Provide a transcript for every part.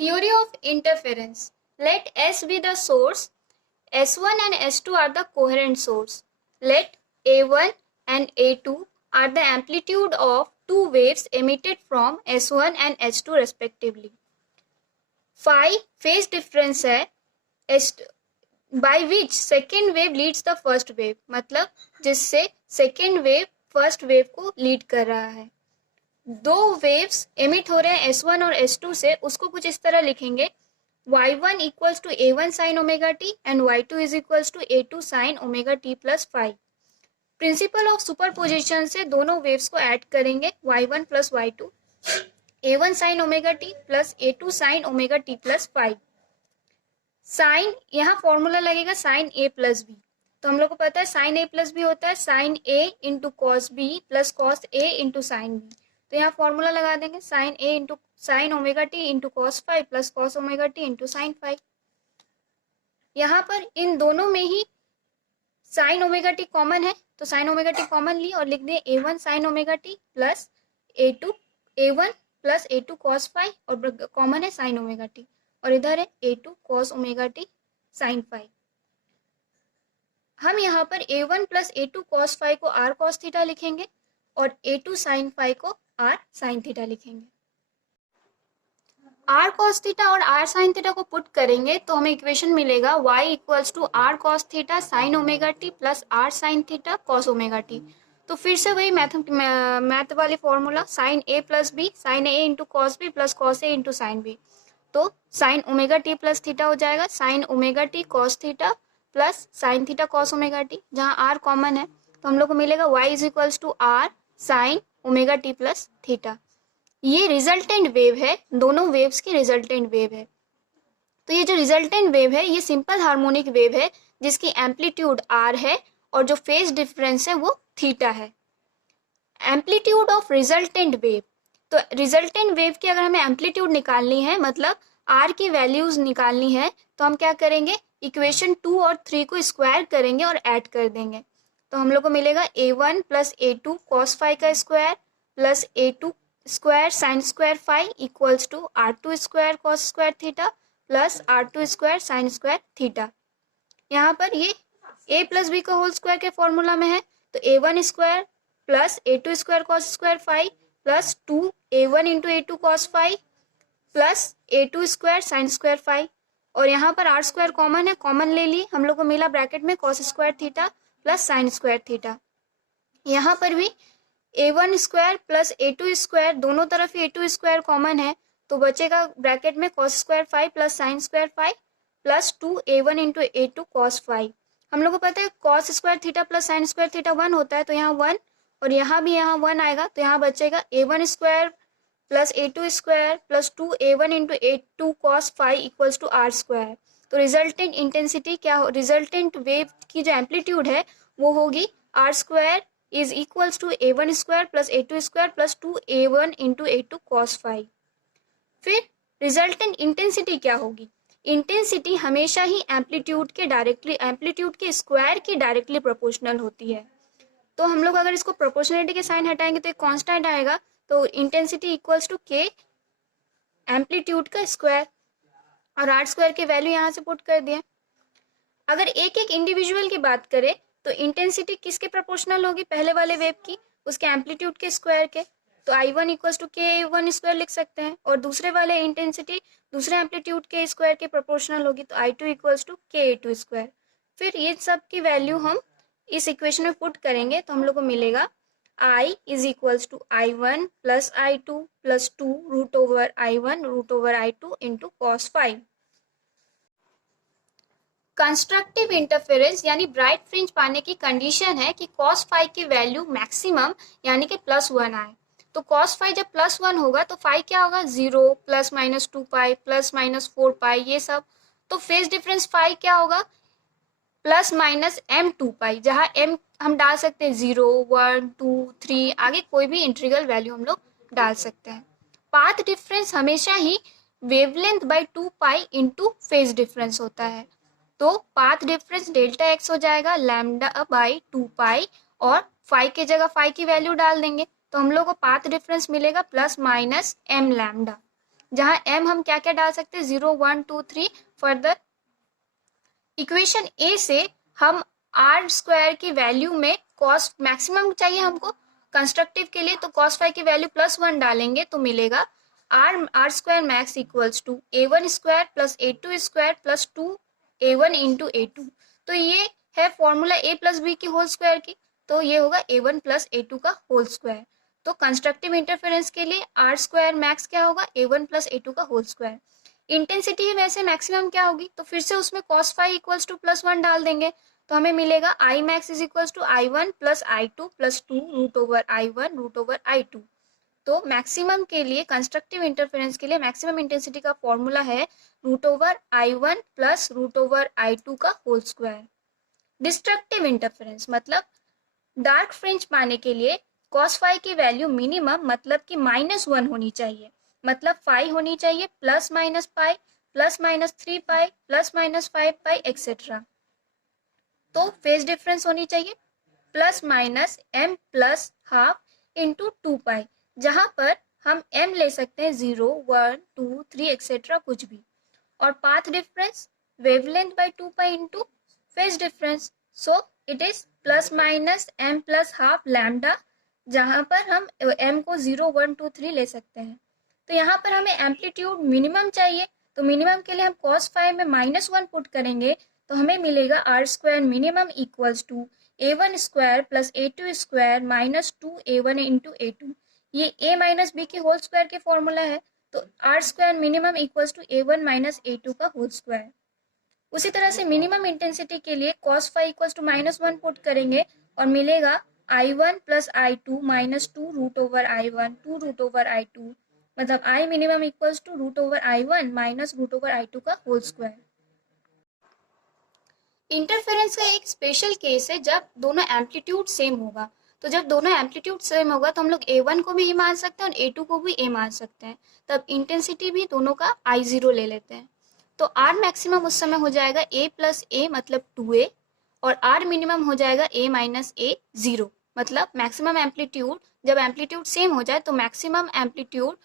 Theory of interference. Let S be the source. S1 and S2 are the coherent source. Let A1 and A2 are the amplitude of two waves emitted from S1 and S2 respectively. Phi phase difference है by which second wave leads the first wave, मतलब जिससे second wave first wave को lead कर रहा है. दो waves emit हो रहे हैं S1 और S2 से, उसको कुछ इस तरह लिखेंगे y1 equals to a1 sin omega t and y2 is equals to a2 sin omega t plus phi. Principle of superposition से दोनों वेव्स को ऐड करेंगे y1 plus y2 a1 sin omega t plus a2 sin omega t प्लस phi. Sine यहाँ formula लगेगा sine a plus b, तो हम लोग को पता है साइन a प्लस बी होता है sine a into cos B plus cos a into sine B. तो यहाँ फॉर्मूला लगा देंगे sine a into sine omega t into cos phi plus cos omega t into sine phi. यहाँ पर इन दोनों में ही साइन ओमेगा टी कॉमन है, तो साइन ओमेगा टी कॉमन ली और लिख दिए a1 sine omega T plus a1 plus a2 cos phi और कॉमन है साइन ओमेगा टी और इधर है a2 cos omega t sin phi. हम यहाँ पर a1 plus a2 cos phi को r cos थीटा लिखेंगे और a2 sin फाइव को r sin थीटा लिखेंगे. r cos थीटा और r sin थीटा को पुट करेंगे तो हमें इक्वेशन मिलेगा y equals to r cos theta sin omega T plus r sin theta cos omega t. तो फिर से वही मैथ वाली formula sine a plus B sine a into cos B plus cos a into sine B. तो sine omega T plus theta हो जाएगा sine omega T cos theta plus sine theta cos omega T, जहाँ R common है तो हम लोग को मिलेगा y is equals to R sine omega T plus theta. ये रिजल्टेंट वेव है, दोनों वेव्स की रिजल्टेंट वेव है. तो ये जो रिजल्टेंट वेव है ये सिंपल हार्मोनिक वेव है जिसकी एम्पलीट्यूड r है और जो फेज डिफरेंस है वो थीटा है. एम्पलीट्यूड ऑफ रिजल्टेंट वेव, तो रिजल्टेंट वेव की अगर हमें एम्पलीट्यूड निकालनी है मतलब r की वैल्यूज निकालनी है तो हम क्या करेंगे इक्वेशन 2 और 3 को स्क्वायर करेंगे और ऐड कर देंगे. तो हम लोग को मिलेगा a1 plus a2 cos five का square plus a2 square sine square five equals to r2 square cos square theta plus r2 square sine square theta. यहाँ पर ये a प्लस बी का होल स्क्वायर के फॉर्मूला में है तो a1 square plus a2 square cos square five plus 2a1 into a2 cos five plus a2 square sine square five और यहाँ पर r स्क्वायर कॉमन है, कॉमन ले ली, हम लोग को मिला ब्रैकेट में cos square theta plus sign square theta. यहाँ पर भी a1 square plus a2 square दोनों तरफ a2 स्क्वायर कॉमन है तो बचेगा ब्रैकेट में cos square five plus sign square five plus 2a1 into a2 cos five. हम लोग को पता है cos square theta plus sign square theta 1 होता है तो यहाँ 1 और यहाँ भी यहाँ 1 आएगा तो यहाँ बचेगा a1 square plus a2 square plus 2a1 into a2 cos phi equals to r square. तो रिजल्टेंट इंटेंसिटी क्या हो, रिजल्टेंट वेव की जो एम्पलीट्यूड है वो होगी r square is equals to a1 square plus a2 square plus 2a1 into a2 cos phi. फिर resultant intensity क्या होगी, इंटेंसिटी हमेशा ही एम्पलीट्यूड के स्क्वायर की डायरेक्टली प्रोपोर्शनल होती है. तो हम लोग अगर इसको प्रोपोर्शनलिटी के साइन हटाएंगे तो एक कांस्टेंट आएगा तो इंटेंसिटी इक्वल्स टू के एम्पलीट्यूड का स्क्वायर और आर स्क्वायर की वैल्यू यहाँ से पुट कर दिए. अगर एक एक इंडिविजुअल की बात करें तो इंटेंसिटी किसके प्रोपोर्शनल होगी, पहले वाले वेव की उसके एम्पलीट्यूड के स्क्वायर के, तो I1 इक्वल्स टू के वन स्क्वायर लिख सकते हैं और दूसरे वाले इंटेंसिटी दूसरे एम्पलीट्यूड के स्क्वायर के प्रोपोर्शनल होगी तो I2 इक्वल्स टू के A2 स्क्वायर. फिर ये सब की वैल्यू हम इस इक्वेशन में पुट करेंगे तो हम लोग को मिलेगा I is equals to I1 plus I2 plus 2 root over I1 root over I2 into cos phi. Constructive interference यानी ब्राइट फ्रिंज पाने की कंडीशन है कि cos फाइव की वैल्यू मैक्सिमम यानी कि +1 आए. तो cos फाइव जब +1 होगा तो फाइव क्या होगा 0 प्लस माइनस 2 पाई प्लस माइनस 4 पाई ये सब. तो फेज डिफरेंस फाइव क्या होगा प्लस माइनस m2 पाई, जहाँ m हम डाल सकते हैं 0 1 2 3 आगे कोई भी इंटीग्रल वैल्यू हम लोग डाल सकते हैं. पाथ डिफरेंस हमेशा ही wavelength by 2 pi into phase difference होता है. तो पाथ डिफरेंस डेल्टा x हो जाएगा लैम्डा बाई 2 पाई और फाइव की जगह फाइव की वैल्यू डाल देंगे तो हम लोग को पाथ डिफरेंस मिलेगा प्लस माइनस m लैम्डा. जहां m हम क्या क्या डाल सकते हैं 0 1 2 3। फर्दर इक्वेशन ए से हम आर स्क्वायर की वैल्यू में कॉस मैक्सिमम चाहिए हमको कंस्ट्रक्टिव के लिए, तो कॉस फाई की वैल्यू +1 डालेंगे तो मिलेगा r square max equals to a1 square plus a2 square plus 2a1 into a2। तो ये है फॉर्मूला a प्लस बी की होल स्क्वायर की, तो ये होगा a1 प्लस a2 का होल स्क्वायर। तो कंस्ट्रक्टिव इंटरफेरेंस के लिए आर स्क्वायर मैक्स क्या होगा a1 प्लस a2 का होल स्क्वायर। इंटेंसिटी है वैसे मैक्सिमम क्या होगी, तो फिर से उसमें cos फाई इक्वल्स टू +1 डाल देंगे तो हमें मिलेगा I max is equals to i1 plus i2 plus 2 root over i1 root over i2। तो मैक्सिमम के लिए कंस्ट्रक्टिव इंटरफेरेंस के लिए मैक्सिमम इंटेंसिटी का फॉर्मूला है root over i1 plus root over i2 का होल स्क्वायर। डिस्ट्रक्टिव इंटरफेरेंस मतलब dark fringe पाने के लिए cos फाई की वैल्यू मिनिमम मतलब कि -1 होनी चाहिए, मतलब फाई होनी चाहिए plus minus pi plus minus 3 पाई प्लस माइनस 5 पाई एक्सेट्रा। तो फेज डिफरेंस होनी चाहिए plus minus m plus half into 2 पाई, जहां पर हम m ले सकते हैं 0 1 2 3 एक्सेट्रा कुछ भी, और path difference wavelength by 2 pi into phase difference. So it is plus minus m plus half lambda, जहां पर हम m को 0 1 2 3 ले सकते हैं। तो यहाँ पर हमें एम्पलीट्यूड मिनिमम चाहिए, तो मिनिमम के लिए हम cos फाई में -1 पुट करेंगे तो हमें मिलेगा r square minimum equals to a1 square plus a2 square minus 2a1 into a2। ये a माइनस बी के होल स्क्वायर के फॉर्मूला है, तो r square minimum equals to a1 minus a2 का होल स्क्वायर। उसी तरह से मिनिमम इंटेंसिटी के लिए cos phi equals to -1 put करेंगे और मिलेगा i1 plus i2 minus 2 root over i1 2 root over i2, मतलब i minimum equals to root over i1 minus root over i2 का होल स्क्वायर। इंटरफेरेंस का एक special case है जब दोनों एम्पलीट्यूड सेम होगा, तो जब दोनों एम्पलीट्यूड सेम होगा तो हम लोग a1 को भी ए मान सकते हैं और a2 को भी a मान सकते हैं, तब इंटेंसिटी भी दोनों का I0 ले लेते हैं। तो R मैक्सिमम उस समय हो जाएगा a प्लस a मतलब 2a, और R मिनिमम हो जाएगा a माइनस a 0, मतलब मैक्सिमम एम्पलीट्यूड जब एम्पलीट्यूड सेम हो जाए तो मैक्सिमम एम्पलीट्यूड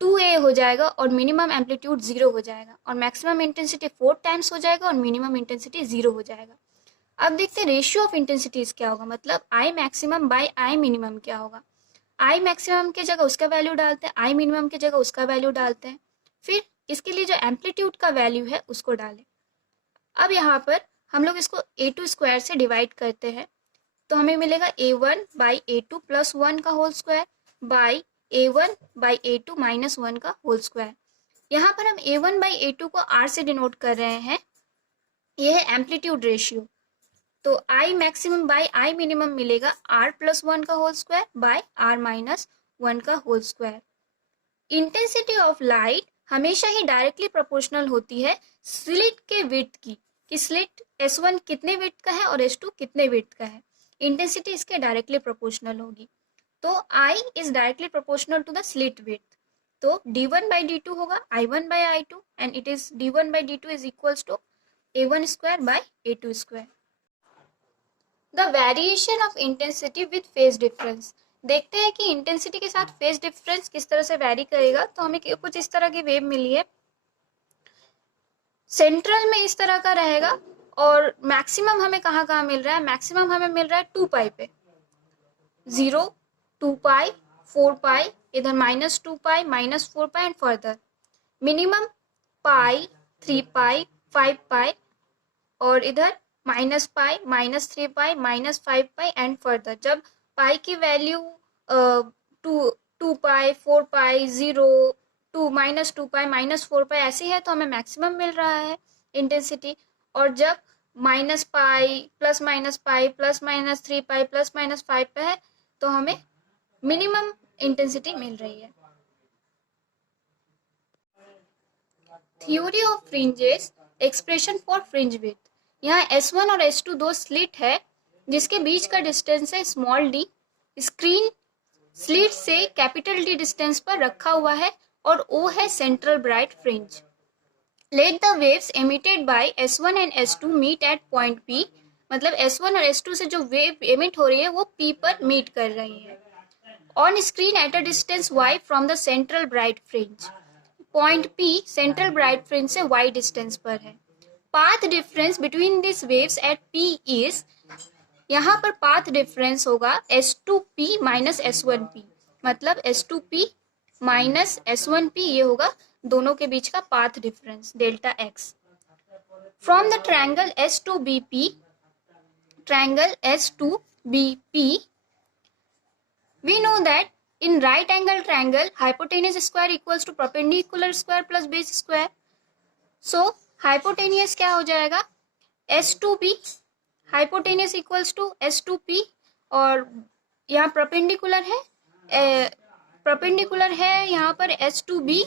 2a हो जाएगा और मिनिमम एम्पलीट्यूड 0 हो जाएगा, और मैक्सिमम इंटेंसिटी 4 टाइम्स हो जाएगा और मिनिमम इंटेंसिटी 0 हो जाएगा। अब देखते हैं रेशियो ऑफ इंटेंसिटीज क्या होगा, मतलब I maximum bye I minimum क्या होगा। आई मैक्सिमम की जगह उसका वैल्यू डालते हैं, आई मिनिमम की जगह उसका वैल्यू डालते हैं, फिर इसके लिए जो एम्पलीट्यूड का वैल्यू है उसको डालें। अब यहाँ पर हम लोग इसको a2 स्क्वायर से डिवाइड करते हैं तो हमें मिलेगा a1 बाई a2 प्लस 1 का whole square by a1 by a2 minus 1 का होल स्क्वायर। यहाँ पर हम a1 बाई a2 को r से डिनोट कर रहे हैं, यह है एम्पलीट्यूड रेशियो। तो I maximum by I minimum मिलेगा r प्लस 1 का whole square by r minus 1 का whole square. Intensity of light हमेशा ही डायरेक्टली प्रोपोर्शनल होती है स्लिट के विड्थ की, कि स्लिट S1 कितने विड्थ का है और S2 कितने विड्थ का है, इंटेंसिटी इसके डायरेक्टली प्रोपोर्शनल होगी। तो I is directly proportional to the slit width, तो d1 बाई d2 होगा I1 by I2 and it is d1 by d2 is equals to a1 square by a2 square. The variation of intensity with phase difference, देखते हैं कि intensity के साथ phase difference किस तरह से वेरी करेगा। तो हमें कुछ इस तरह की वेव मिली है, सेंट्रल में इस तरह का रहेगा, और मैक्सिमम हमें कहाँ कहाँ मिल रहा है, मैक्सिमम हमें मिल रहा है 2 पाई पे, 0 2 पाई 4 पाई, इधर -2 पाई -4 पाई एंड फर्दर मिनिमम पाई 3 पाई 5 पाई, और इधर minus pi -3 pi -5 pi and further. जब पाई की वैल्यू 2 पाई 4 पाई 0 2 -2 पाई -4 पाई ऐसी है तो हमें मैक्सिमम मिल रहा है इंटेंसिटी, और जब minus pi plus minus pi plus -3 pi plus -5 पे है तो हमें मिनिमम इंटेंसिटी मिल रही है। Theory of fringes, expression for fringe width. यहाँ S1 और S2 दो स्लिट है जिसके बीच का डिस्टेंस है स्मॉल d, स्क्रीन स्लिट से कैपिटल D डिस्टेंस पर रखा हुआ है और O है central bright fringe. Let the waves emitted by S1 and S2 meet at point P, मतलब S1 और S2 से जो वेव एमिट हो रही है वो P पर मीट कर रही है on screen at a distance y from the central bright fringe. Point P central bright fringe से y डिस्टेंस पर है। Path difference between this waves at P is, यहाँ पर पाथ डिफरेंस होगा S2P माइनस S1P, मतलब S2P minus S1P, ये होगा दोनों के बीच का path difference delta x। From the triangle S2BP, triangle S2BP, we know that in right angle triangle hypotenuse square equals to perpendicular square plus base square. So hypotenuse क्या हो जाएगा, S2B hypotenuse equals to S2P, और यहाँ perpendicular है यहाँ पर S2B,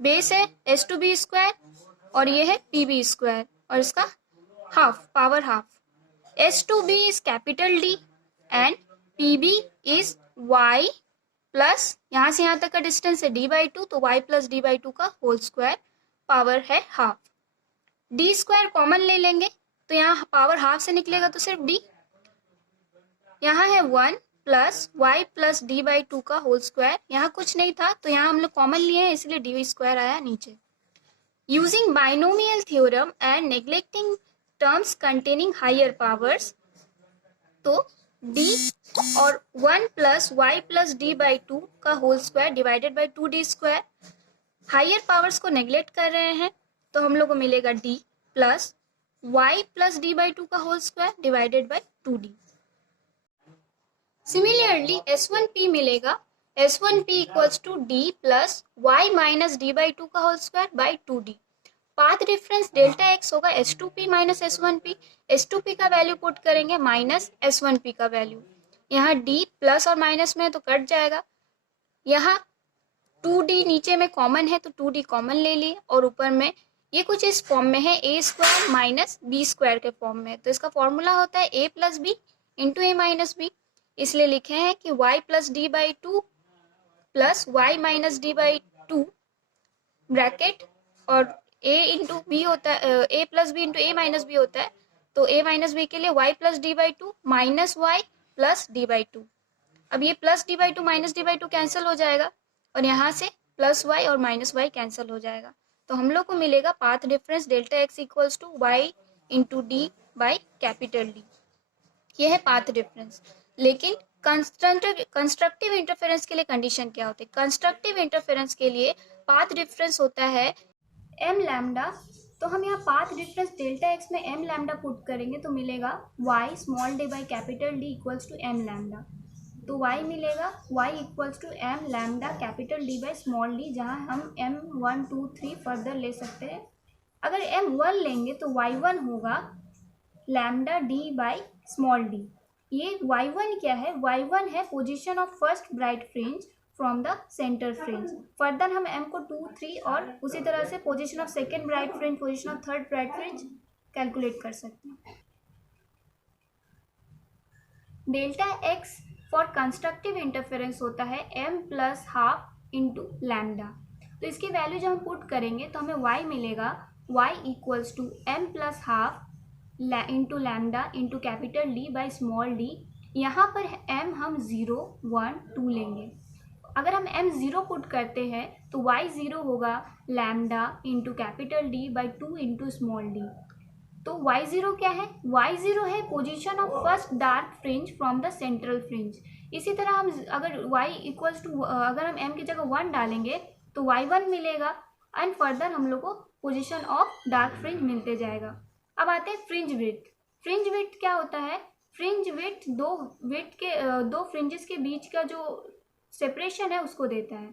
base है S2B square, और ये है PB स्क्वायर, और इसका half, power half. S2B is capital D and PB is y plus, यहाँ से यहाँ तक का डिस्टेंस है d/2, तो y प्लस d/2 का होल स्क्वायर, पावर है हाफ। d स्क्वायर कॉमन ले लेंगे तो यहाँ पावर हाफ से निकलेगा तो सिर्फ d, यहाँ है 1 प्लस y प्लस d/2 का होल स्क्वायर, यहाँ कुछ नहीं था तो यहाँ हम लोग कॉमन लिए हैं इसलिए d स्क्वायर आया नीचे। Using binomial theorem and neglecting terms containing higher powers, तो d और 1 प्लस वाई प्लस d/2 का whole square divided by 2d square, higher powers को नेग्लेक्ट कर रहे हैं तो हम लोग को मिलेगा d plus y plus d/2 का whole square divided by 2d। Similarly S1P मिलेगा, S1P equals to d plus y minus d/2 का whole square by 2d। Path difference delta x होगा S2P माइनस S1P, S2P का value put करेंगे minus S1P का value, यहाँ d plus और minus में तो कट जाएगा, यहाँ 2d नीचे में कॉमन है तो 2d कॉमन ले लिए, और ऊपर में ये कुछ इस फॉर्म में है a square minus b square के फॉर्म में, तो इसका फॉर्मूला होता है a plus b into a minus b, इसलिए लिखे हैं कि y plus d/2 plus y minus d/2 bracket, और a इंटू बी होता है, a plus b into a minus b होता है, तो a माइनस बी के लिए y plus d/2 minus y plus d/2। अब ये plus d/2 minus d/2 cancel हो जाएगा, और यहाँ से प्लस y और माइनस y कैंसिल हो जाएगा, तो हम लोग को मिलेगा path difference delta x equals to y into D by capital d, ये है पाथ डिफरेंस। लेकिन कंस्ट्रक्टिव इंटरफेरेंस के लिए कंडीशन क्या होती है, कंस्ट्रक्टिव इंटरफेरेंस के लिए पाथ डिफरेंस होता है m लैम्डा, तो हम यहाँ पाथ डिफरेंस डेल्टा x में m लैम्डा पुट करेंगे तो मिलेगा y small d by capital d equals to m lambda, तो y मिलेगा y equals to m lambda capital d by small d, जहाँ हम m1 2 3 फर्दर ले सकते हैं। अगर m1 लेंगे तो y1 होगा lambda d by small d। ये y1 क्या है, y1 है position of first bright fringe from the centre fringe. Further हम m को 2 3 और उसी तरह से position of second bright fringe, position of third bright fringe calculate कर सकते हैं। Delta x for constructive interference होता है m plus half into lambda, तो इसकी वैल्यू जब हम पुट करेंगे तो हमें y मिलेगा y equals to m plus half into lambda into capital d by small d। यहाँ पर m हम 0 1 2 लेंगे, अगर हम m 0 पुट करते हैं तो y 0 होगा lambda into capital d by 2 into small d। तो y0 क्या है, y0 है position of first dark fringe from the central fringe. इसी तरह हम अगर y इक्वल्स टू, अगर हम m की जगह 1 डालेंगे तो y1 मिलेगा, एंड फर्दर हम लोग को पोजीशन ऑफ डार्क फ्रिंज मिलते जाएगा। अब आते हैं फ्रिंज विड्थ। फ्रिंज विड्थ क्या होता है, फ्रिंज विड्थ दो फ्रिंजेस के बीच का जो सेपरेशन है उसको देता है।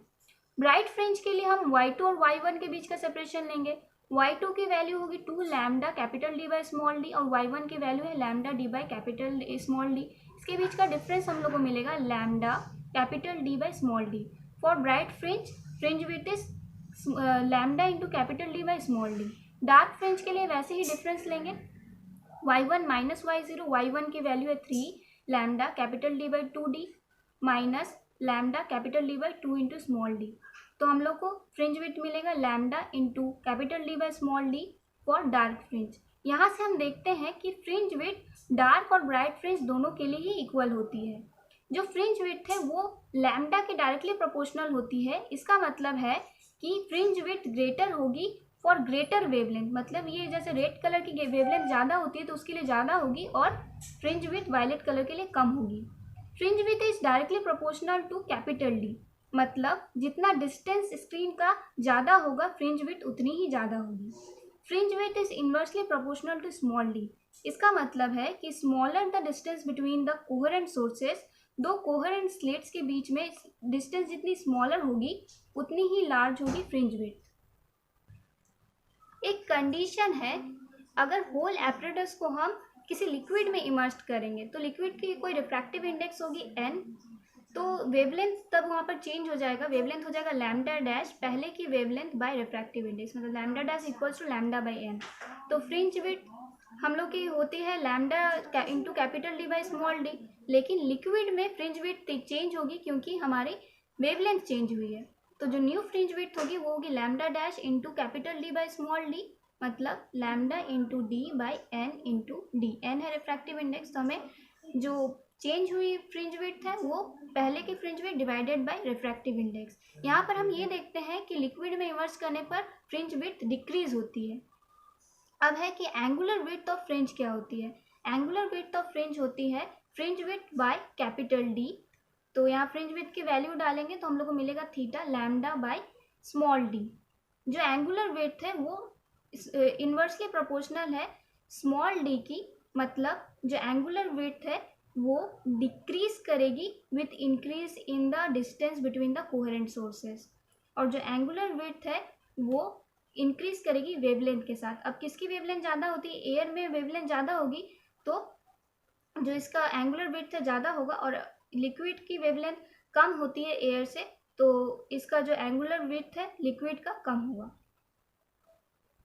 ब्राइट फ्रिंज के लिए हम y2 और y1 के बीच का सेपरेशन लेंगे, y2 की वैल्यू होगी 2 lambda capital d by small d, और y1 की वैल्यू है lambda d by capital small d। इसके बीच का डिफरेंस हम लोग को मिलेगा lambda capital d by small d। For bright fringe, fringe width is lambda into capital d by small d। Dark fringe के लिए वैसे ही डिफरेंस लेंगे, y1 माइनस y0, y1 की वैल्यू है 3 lambda capital d by 2d minus lambda capital d by 2 into small d, तो हम लोग को फ्रिंज विड्थ मिलेगा lambda into capital d by small d for dark fringe. यहाँ से हम देखते हैं कि फ्रिंज विड्थ डार्क और ब्राइट फ्रिंज दोनों के लिए ही इक्वल होती है। जो फ्रिंज विड्थ है वो लैम्डा के डायरेक्टली प्रोपोर्शनल होती है, इसका मतलब है कि फ्रिंज विड्थ ग्रेटर होगी फॉर ग्रेटर वेवलेंथ, मतलब ये जैसे रेड कलर की वेवलेंथ ज़्यादा होती है तो उसके लिए ज़्यादा होगी और फ्रिंज विड्थ वायलेट कलर के लिए कम होगी। Fringe width is directly proportional to capital d, मतलब जितना डिस्टेंस स्क्रीन का ज़्यादा होगा फ्रिंज विड्थ उतनी ही ज़्यादा होगी। Fringe width is inversely proportional to small d, इसका मतलब है कि smaller the distance between the coherent sources, दो कोहेरेंट स्लेट्स के बीच में डिस्टेंस जितनी स्मॉलर होगी उतनी ही लार्ज होगी फ्रिंज विड्थ। एक कंडीशन है, अगर होल एपरेटस को हम किसी लिक्विड में इमर्स्ड करेंगे तो लिक्विड की कोई रिफ्रैक्टिव इंडेक्स होगी n, तो वेवलेंथ तब वहाँ पर चेंज हो जाएगा, वेवलेंथ हो जाएगा लैम्डा डैश पहले की वेवलेंथ बाय रिफ्रैक्टिव इंडेक्स, मतलब lambda dash equals to lambda by n. तो फ्रिंज विड्थ हम लोग की होती है lambda into capital D by small d, लेकिन लिक्विड में फ्रिंज विड्थ चेंज होगी क्योंकि हमारी वेवलेंथ चेंज हुई है। तो जो न्यू फ्रिंज विड्थ होगी वो होगी lambda dash into capital D by small D, मतलब lambda into D by N into D. N है रिफ्रैक्टिव इंडेक्स, तो हमें जो चेंज हुई फ्रिंज विड्थ है वो पहले की fringe width divided by refractive index. यहाँ पर हम ये देखते हैं कि लिक्विड में इमर्स करने पर फ्रिंज विड्थ डिक्रीज होती है। अब है कि एंगुलर विड्थ ऑफ फ्रिंज क्या होती है। एंगुलर विड्थ ऑफ फ्रिंज होती है fringe width by capital D, तो यहाँ फ्रिंज विड्थ की वैल्यू डालेंगे तो हम लोग को मिलेगा theta lambda by small D. जो एंगुलर विड्थ है वो इन्वर्सली प्रोपोर्शनल है स्मॉल डी की, मतलब जो एंगुलर विड्थ है वो डिक्रीज करेगी with increase in the distance between the coherent sources, और जो एंगुलर विड्थ है वो इंक्रीज करेगी वेवलेंथ के साथ। अब किसकी वेवलेंथ ज़्यादा होती है, एयर में वेवलेंथ ज़्यादा होगी तो जो इसका एंगुलर विड्थ है ज़्यादा होगा, और लिक्विड की वेवलेंथ कम होती है एयर से तो इसका जो एंगुलर विड्थ है लिक्विड का कम होगा।